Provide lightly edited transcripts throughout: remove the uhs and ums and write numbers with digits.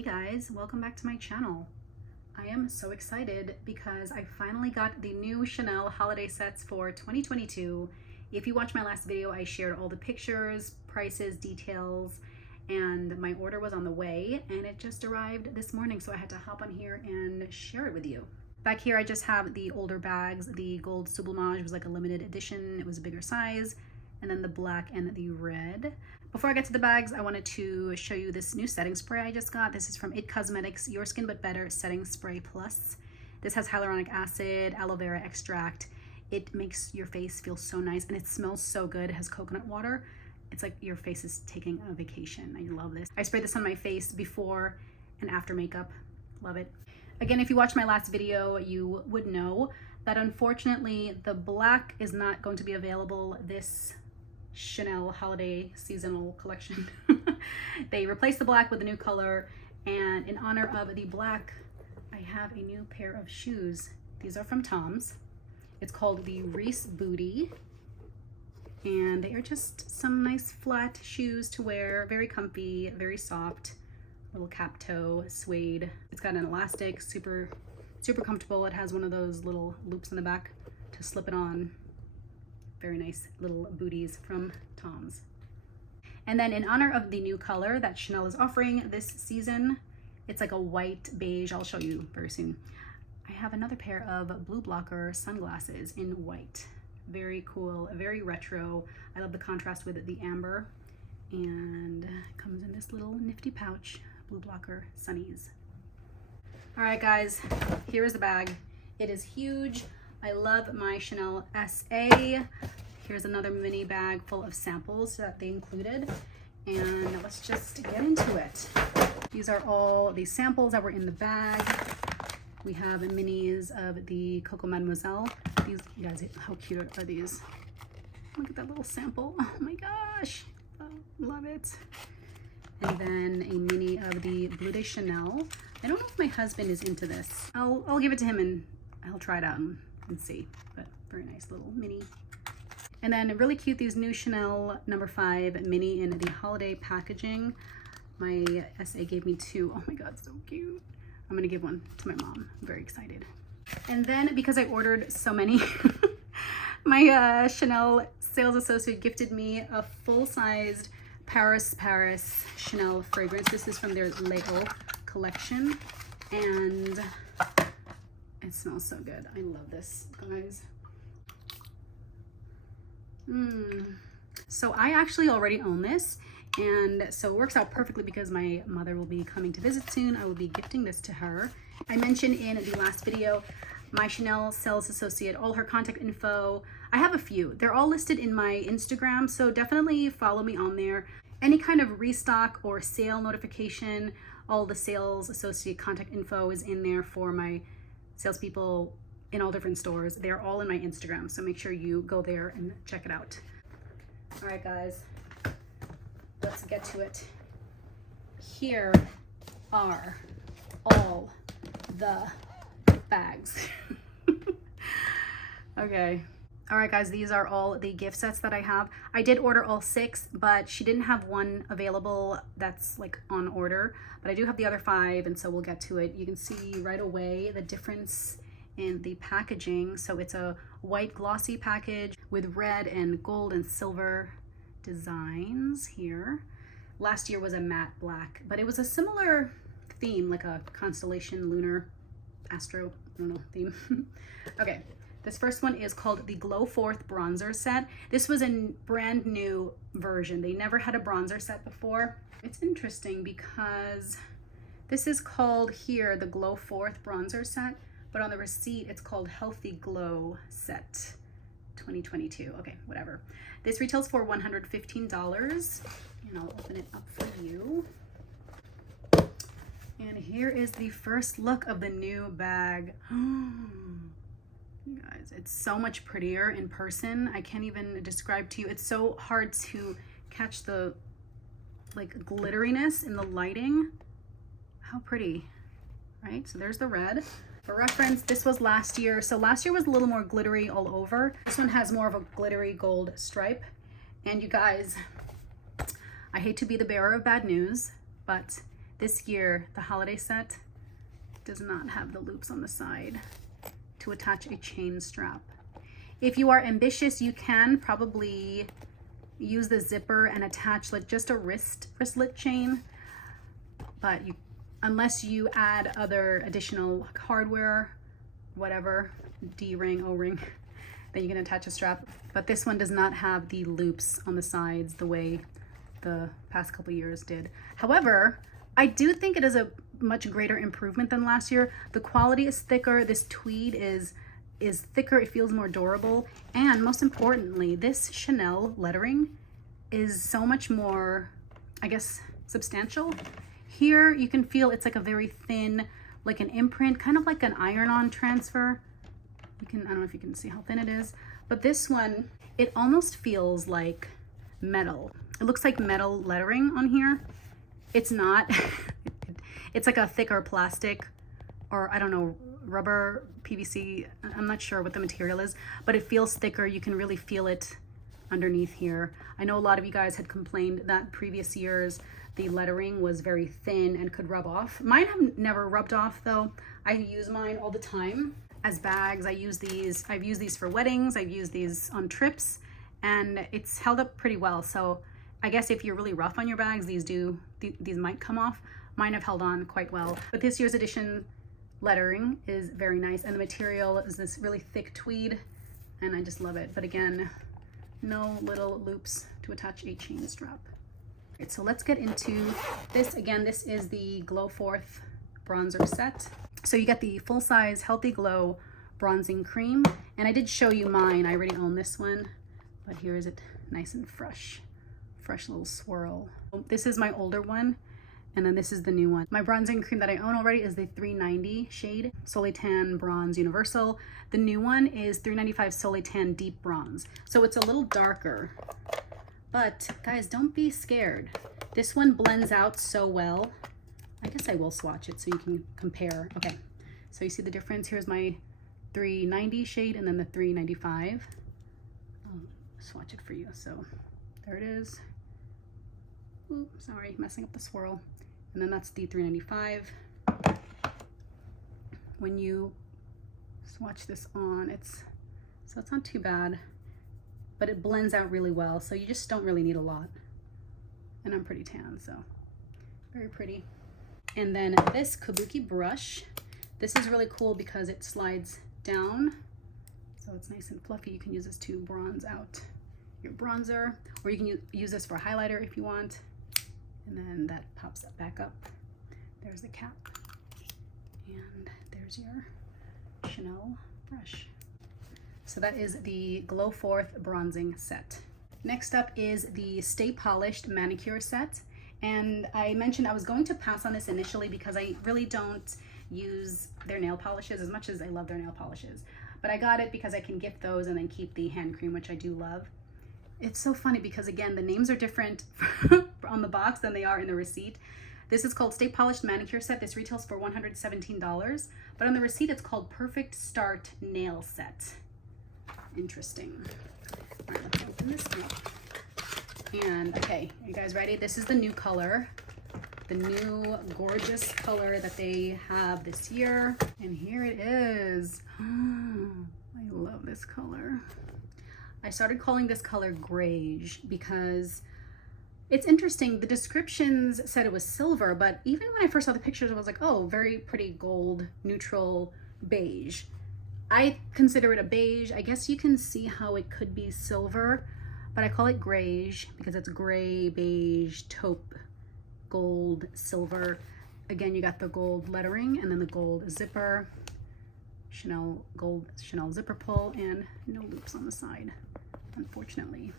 Hey guys, welcome back to my channel. I am so excited because I finally got the new Chanel holiday sets for 2022. If you watched my last video, I shared all the pictures, prices, details, and my order was on the way and it just arrived this morning, so I had to hop on here and share it with you. Back here I just have the older bags. The gold sublimage was like a limited edition. It was a bigger size. And then the black and the red. Before I get to the bags, I wanted to show you this new setting spray I just got. This is from IT Cosmetics Your Skin But Better Setting Spray Plus. This has hyaluronic acid, aloe vera extract. It makes your face feel so nice and it smells so good. It has coconut water. It's like your face is taking a vacation. I love this. I sprayed this on my face before and after makeup. Love it. Again, if you watched my last video, you would know that unfortunately the black is not going to be available this Chanel holiday seasonal collection. They replaced the black with a new color, and in honor of the black, I have a new pair of shoes. These are from Tom's. It's called the Reese Booty, and they are just some nice flat shoes to wear. Very comfy, very soft, little cap toe suede. It's got an elastic, super comfortable. It has one of those little loops in the back to slip it on. Very nice little booties from Tom's. And then in honor of the new color that Chanel is offering this season, it's like a white beige. I'll show you very soon. I have another pair of blue blocker sunglasses in white. Very cool, very retro. I love the contrast with the amber, and it comes in this little nifty pouch, blue blocker sunnies. All right guys, here is the bag. It is huge. I love my Chanel SA. Here's another mini bag full of samples that they included. And let's just get into it. These are all the samples that were in the bag. We have minis of the Coco Mademoiselle. These, you guys, how cute are these? Look at that little sample. Oh my gosh. Oh, love it. And then a mini of the Bleu de Chanel. I don't know if my husband is into this. I'll give it to him and I'll try it out and see, but very nice little mini. And then really cute, these new Chanel No. 5 mini in the holiday packaging. My SA gave me two. Oh my god, so cute. I'm gonna give one to my mom. I'm very excited. And then because I ordered so many, my Chanel sales associate gifted me a full-sized Paris Chanel fragrance. This is from their Lego collection, and it smells so good. I love this, guys. So I actually already own this, and so it works out perfectly because my mother will be coming to visit soon. I will be gifting this to her. I mentioned in the last video my Chanel sales associate, all her contact info. I have a few. They're all listed in my Instagram, so definitely follow me on there. Any kind of restock or sale notification, all the sales associate contact info is in there for my salespeople in all different stores. They're all in my Instagram, so make sure you go there and check it out. All right, guys, let's get to it. Here are all the bags. Okay. All right, guys, these are all the gift sets that I have. I did order all 6, but she didn't have one available that's like on order, but I do have the other 5, and so we'll get to it. You can see right away the difference in the packaging. So it's a white glossy package with red and gold and silver designs here. Last year was a matte black, but it was a similar theme, like a constellation, lunar, astro, I don't know, theme. Okay. This first one is called the Glow Forth Bronzer Set. This was a brand new version. They never had a bronzer set before. It's interesting because this is called here the Glow Forth Bronzer Set, but on the receipt it's called Healthy Glow Set 2022. Okay, whatever. This retails for $115, and I'll open it up for you. And here is the first look of the new bag. You guys, it's so much prettier in person. I can't even describe to you. It's so hard to catch the like glitteriness in the lighting. How pretty, right? So there's the red. For reference, this was last year. So last year was a little more glittery all over. This one has more of a glittery gold stripe. And you guys, I hate to be the bearer of bad news, but This year, the holiday set does not have the loops on the side to attach a chain strap. If you are ambitious, you can probably use the zipper and attach like just a wristlet chain, but unless you add other additional hardware, whatever, D-ring, O-ring, then you can attach a strap. But this one does not have the loops on the sides the way the past couple years did. However, I do think it is a much greater improvement than last year. The quality is thicker. This tweed is thicker. It feels more durable. And most importantly, this Chanel lettering is so much more, I guess, substantial. Here you can feel it's like a very thin, like an imprint, kind of like an iron-on transfer. I don't know if you can see how thin it is, but this one, it almost feels like metal. It looks like metal lettering on here. It's not. It's like a thicker plastic, or I don't know, rubber, PVC. I'm not sure what the material is, but it feels thicker. You can really feel it underneath here. I know a lot of you guys had complained that previous years the lettering was very thin and could rub off. Mine have never rubbed off though. I use mine all the time as bags. I've used these for weddings. I've used these on trips, and it's held up pretty well. So I guess if you're really rough on your bags, these might come off. Mine have held on quite well. But this year's edition lettering is very nice, and the material is this really thick tweed, and I just love it. But again, no little loops to attach a chain strap. All right, so let's get into this. Again, this is the Glow Forth bronzer set. So you get the full-size Healthy Glow bronzing cream, and I did show you mine. I already own this one, but here is it, nice and fresh little swirl. This is my older one, and then this is the new one. My bronzing cream that I own already is the 390 shade Soleil Tan Bronze Universal. The new one is 395 Soleil Tan Deep Bronze. So it's a little darker, but guys, don't be scared. This one blends out so well. I guess I will swatch it so you can compare. Okay, so you see the difference. Here's my 390 shade and then the 395. I'll swatch it for you. So there it is. Ooh, sorry, messing up the swirl. And then that's the 395. When you swatch this on, it's not too bad, but it blends out really well. So you just don't really need a lot. And I'm pretty tan, so very pretty. And then this Kabuki brush, this is really cool because it slides down, so it's nice and fluffy. You can use this to bronze out your bronzer, or you can use this for a highlighter if you want. And then that pops that back up. There's the cap, and there's your Chanel brush. So that is the Glow Forth bronzing set. Next up is the Stay Polished manicure set. And I mentioned I was going to pass on this initially because I really don't use their nail polishes as much as I love their nail polishes. But I got it because I can gift those and then keep the hand cream, which I do love. It's so funny because again, the names are different on the box than they are in the receipt. This is called Stay Polished Manicure Set. This retails for $117, but on the receipt it's called Perfect Start Nail Set. Interesting. All right, let's open this up. And okay, are you guys ready? This is the new color, the new gorgeous color that they have this year. And here it is. I love this color. I started calling this color Greige because it's interesting. The descriptions said it was silver, but even when I first saw the pictures, I was like, oh, very pretty gold, neutral beige. I consider it a beige. I guess you can see how it could be silver, but I call it Greige because it's gray, beige, taupe, gold, silver. Again, you got the gold lettering and then the gold zipper, Chanel zipper pull, and no loops on the side, unfortunately.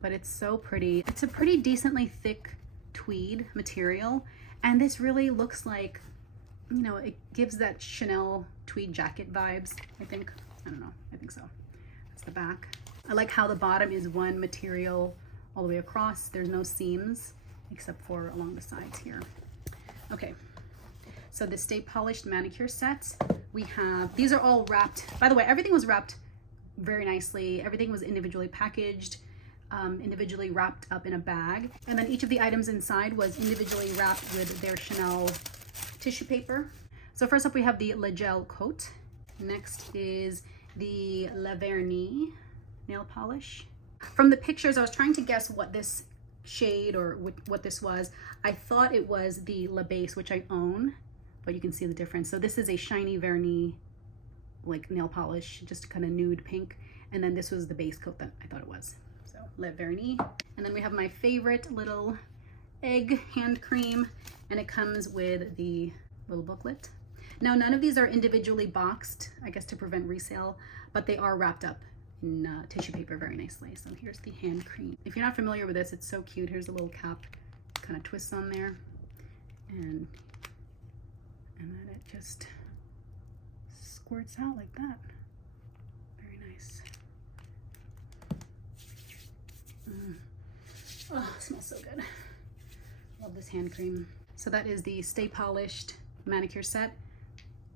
But it's so pretty. It's a pretty decently thick tweed material, and this really looks like, you know, it gives that Chanel tweed jacket vibes, I think. I don't know, I think so. That's the back. I like how the bottom is one material all the way across. There's no seams except for along the sides here. Okay, so the Stay Polished manicure sets, we have, these are all wrapped. By the way, everything was wrapped very nicely. Everything was individually packaged. individually wrapped up in a bag. And then each of the items inside was individually wrapped with their Chanel tissue paper. So first up we have the Le Gel coat. Next is the La Vernis nail polish. From the pictures, I was trying to guess what this shade or what this was. I thought it was the La Base, which I own, but you can see the difference. So this is a shiny vernis, like nail polish, just kind of nude pink. And then this was the base coat that I thought it was. So Le Vernis. And then we have my favorite little egg hand cream, and it comes with the little booklet. Now, none of these are individually boxed, I guess to prevent resale, but they are wrapped up in tissue paper very nicely. So here's the hand cream. If you're not familiar with this, it's so cute. Here's a little cap, kind of twists on there, and then it just squirts out like that. Very nice. Oh, it smells so good. Love this hand cream. So that is the Stay Polished manicure set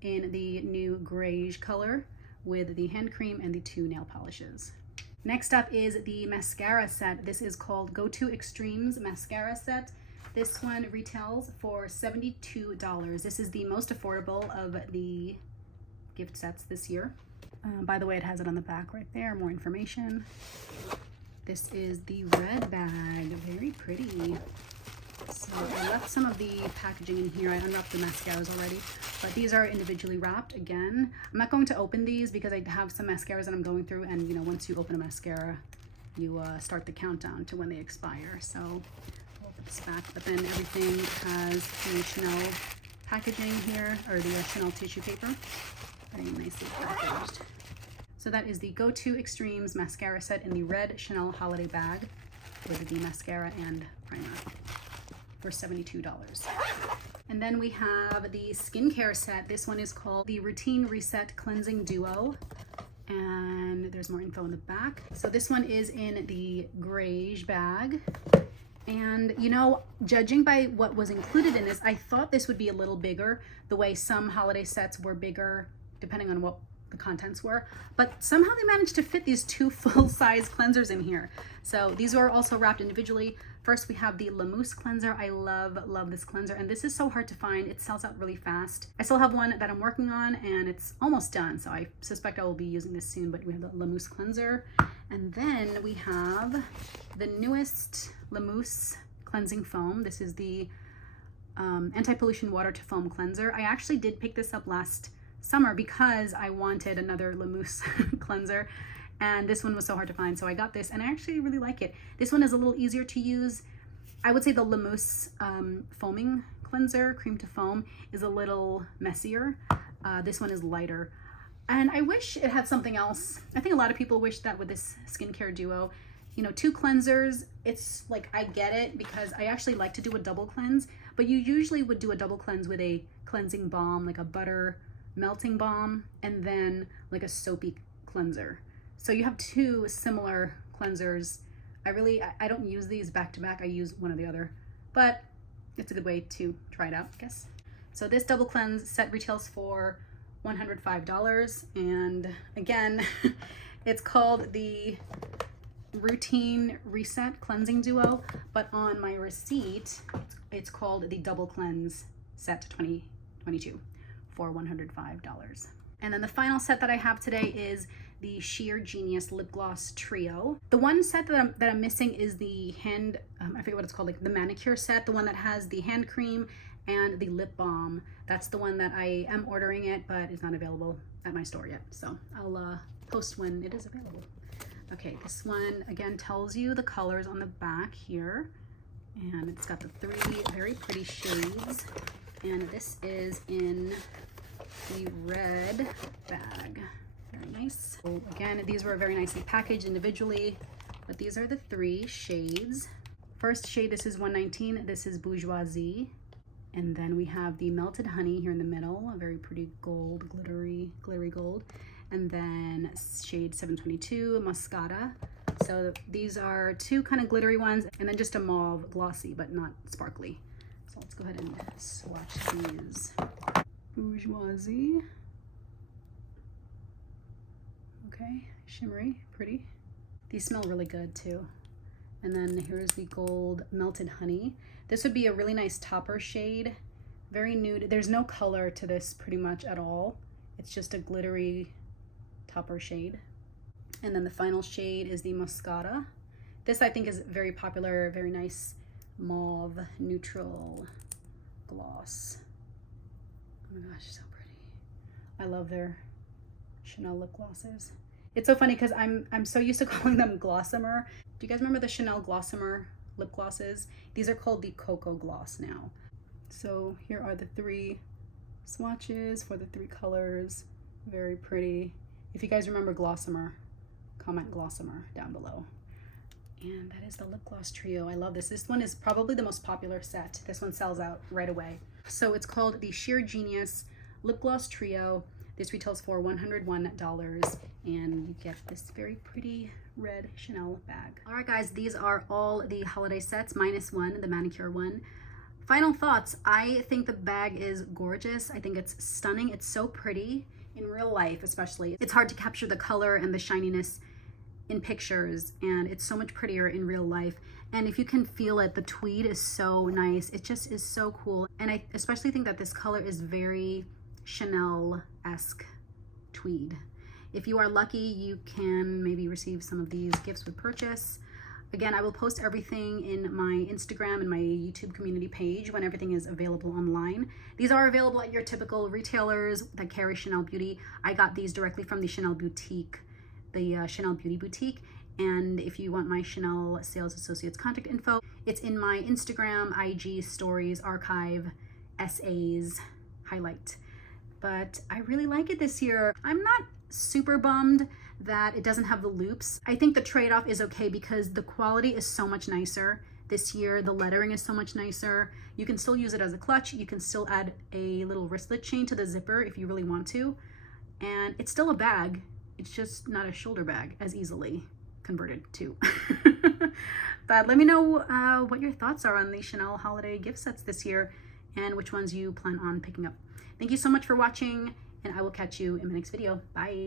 in the new grayish color with the hand cream and the 2 nail polishes. Next up is the mascara set. This is called Go To Extremes mascara set. This one retails for $72. This is the most affordable of the gift sets this year. By the way, it has it on the back right there, more information. This is the red bag, very pretty. So I left some of the packaging in here. I unwrapped the mascaras already, but these are individually wrapped again. I'm not going to open these because I have some mascaras that I'm going through, and you know, once you open a mascara, you start the countdown to when they expire. So I'll open this back, but then everything has the Chanel packaging here, or the Chanel tissue paper, very nicely packaged. So that is the Go To Extremes mascara set in the red Chanel holiday bag with the mascara and primer for $72. And then we have the skincare set. This one is called the Routine Reset Cleansing Duo, and there's more info in the back. So this one is in the grayish bag, and you know, judging by what was included in this, I thought this would be a little bigger, the way some holiday sets were bigger depending on what the contents were, but somehow they managed to fit these 2 full-size cleansers in here. So these were also wrapped individually. First we have the La Mousse cleanser. I love this cleanser, and this is so hard to find. It sells out really fast. I still have one that I'm working on, and it's almost done, so I suspect I will be using this soon. But we have the La Mousse cleanser, and then we have the newest La Mousse cleansing foam. This is the anti-pollution water to foam cleanser. I actually did pick this up last summer because I wanted another La Mousse cleanser, and this one was so hard to find, so I got this, and I actually really like it. This one is a little easier to use. I would say the La Mousse foaming cleanser, cream to foam, is a little messier. This one is lighter, and I wish it had something else. I think a lot of people wish that with this skincare duo, you know, 2 cleansers, it's like, I get it because I actually like to do a double cleanse, but you usually would do a double cleanse with a cleansing balm, like a butter melting balm, and then like a soapy cleanser. So you have 2 similar cleansers. I don't use these back to back. I use one or the other, but it's a good way to try it out, I guess. So this double cleanse set retails for $105, and again, it's called the Routine Reset Cleansing Duo, but on my receipt, it's called the Double Cleanse Set 2022 for $105. And then the final set that I have today is the Sheer Genius Lip Gloss Trio. The one set that I'm missing is the hand, I forget what it's called, like the manicure set, the one that has the hand cream and the lip balm. That's the one that I am ordering it, but it's not available at my store yet. So I'll post when it is available. Okay, this one again tells you the colors on the back here, and it's got the 3 very pretty shades, and this is in the red bag. Very nice. So again, these were very nicely packaged individually, but these are the 3 shades. First shade, this is 119. This is Bourgeoisie. And then we have the Melted Honey here in the middle, a very pretty gold, glittery gold. And then shade 722, Mascara. So these are 2 kind of glittery ones, and then just a mauve glossy, but not sparkly. So let's go ahead and swatch these. Bourgeoisie. Okay, shimmery, pretty. These smell really good too. And then here's the gold melted honey. This would be a really nice topper shade. Very nude. There's no color to this pretty much at all. It's just a glittery topper shade. And then the final shade is the Mascara. This I think is very popular, very nice mauve neutral gloss. Oh my gosh, so pretty. I love their Chanel lip glosses. It's so funny because I'm so used to calling them Glossomer. Do you guys remember the Chanel Glossomer lip glosses? These are called the Cocoa Gloss now. So here are the 3 swatches for the 3 colors. Very pretty. If you guys remember Glossomer, comment Glossomer down below. And that is the lip gloss trio. I love this. This one is probably the most popular set. This one sells out right away. So it's called the Sheer Genius Lip Gloss Trio. This retails for $101 and you get this very pretty red Chanel bag. All right guys, these are all the holiday sets minus one, the Manicure one. Final thoughts. I think the bag is gorgeous. I think it's stunning. It's so pretty in real life, especially. It's hard to capture the color and the shininess in pictures, and it's so much prettier in real life. And if you can feel it, the tweed is so nice. It just is so cool. And I especially think that this color is very Chanel-esque tweed. If you are lucky, you can maybe receive some of these gifts with purchase. Again, I will post everything in my Instagram and my YouTube community page when everything is available online. These are available at your typical retailers that carry Chanel Beauty. I got these directly from the Chanel Boutique, the Chanel Beauty Boutique. And if you want my Chanel Sales Associates contact info, it's in my Instagram, IG, Stories, Archive, Essays, Highlight. But I really like it this year. I'm not super bummed that it doesn't have the loops. I think the trade-off is okay because the quality is so much nicer this year. The lettering is so much nicer. You can still use it as a clutch. You can still add a little wristlet chain to the zipper if you really want to. And it's still a bag. It's just not a shoulder bag as easily converted to. But let me know what your thoughts are on the Chanel holiday gift sets this year and which ones you plan on picking up. Thank you so much for watching, and I will catch you in my next video. Bye.